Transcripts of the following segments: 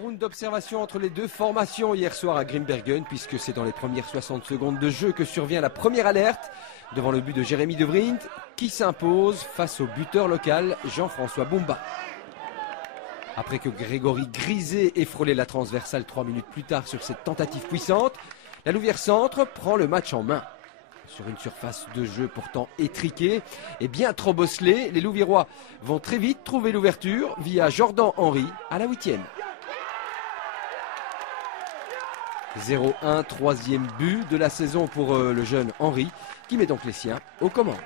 round d'observation entre les deux formations hier soir à Grimbergen, puisque c'est dans les premières 60 secondes de jeu que survient la première alerte devant le but de Jérémy De Vriend, qui s'impose face au buteur local Jean-François Boumba. Après que Grégory Grisé ait frôlé la transversale 3 minutes plus tard sur cette tentative puissante, la Louvière Centre prend le match en main. Sur une surface de jeu pourtant étriquée et bien trop bosselée, les Louviérois vont très vite trouver l'ouverture via Jordan Henry à la 8e. 0-1, troisième but de la saison pour le jeune Henry, qui met donc les siens aux commandes.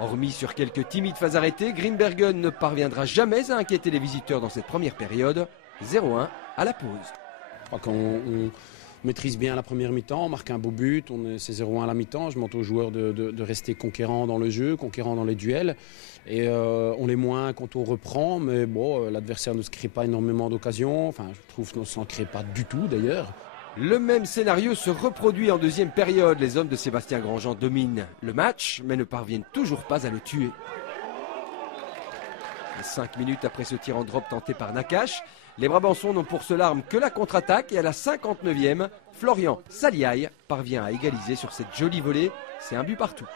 Hormis sur quelques timides phases arrêtées, Grimbergen ne parviendra jamais à inquiéter les visiteurs dans cette première période. 0-1 à la pause. Je crois qu'on maîtrise bien la première mi-temps, on marque un beau but, c'est 0-1 à la mi-temps. Je demande aux joueurs de rester conquérants dans le jeu, conquérants dans les duels. Et on l'est moins quand on reprend, mais bon, l'adversaire ne se crée pas énormément d'occasions. Enfin, je trouve qu'on ne s'en crée pas du tout d'ailleurs. Le même scénario se reproduit en deuxième période. Les hommes de Sébastien Grandjean dominent le match, mais ne parviennent toujours pas à le tuer. 5 minutes après ce tir en drop tenté par Nakache, les Brabançons n'ont pour seule arme que la contre-attaque et à la 59e, Florian Saliaï parvient à égaliser sur cette jolie volée. C'est un but partout.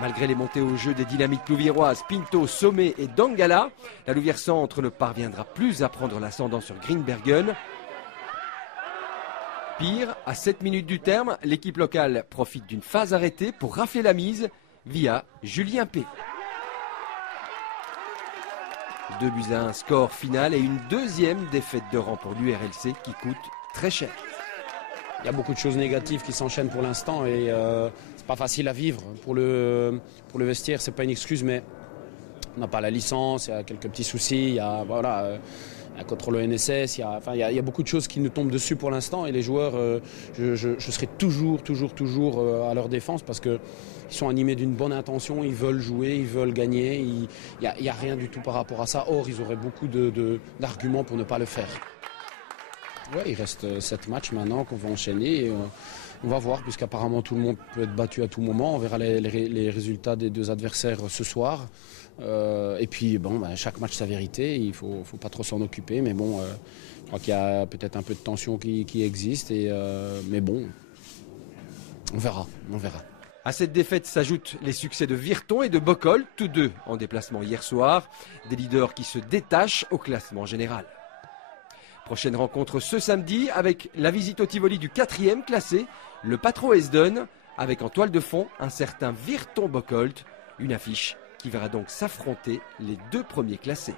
Malgré les montées au jeu des dynamiques louviéroises, Pinto, Sommet et Dangala, la Louvière Centre ne parviendra plus à prendre l'ascendant sur Grimbergen. Pire, à 7 minutes du terme, l'équipe locale profite d'une phase arrêtée pour rafler la mise via Julien P. 2-1, score final et une deuxième défaite de rang pour l'URLC qui coûte très cher. Il y a beaucoup de choses négatives qui s'enchaînent pour l'instant et c'est pas facile à vivre. Pour le vestiaire, c'est pas une excuse, mais on n'a pas la licence, il y a quelques petits soucis, il y a contre le NSS, il y a beaucoup de choses qui nous tombent dessus pour l'instant et les joueurs, je serai toujours à leur défense parce qu'ils sont animés d'une bonne intention, ils veulent jouer, ils veulent gagner, il n'y a rien du tout par rapport à ça. Or, ils auraient beaucoup d'arguments pour ne pas le faire. Ouais, il reste 7 matchs maintenant qu'on va enchaîner. Et on va voir, puisqu'apparemment tout le monde peut être battu à tout moment. On verra les résultats des deux adversaires ce soir. Et puis, bon, chaque match sa vérité. Il ne faut pas trop s'en occuper. Mais bon, je crois qu'il y a peut-être un peu de tension qui existe. Mais bon, on verra. À cette défaite s'ajoutent les succès de Virton et de Bocholt, tous deux en déplacement hier soir. Des leaders qui se détachent au classement général. Prochaine rencontre ce samedi avec la visite au Tivoli du 4e classé, le Patro Esden, avec en toile de fond un certain Virton Bocholt, une affiche qui verra donc s'affronter les deux premiers classés.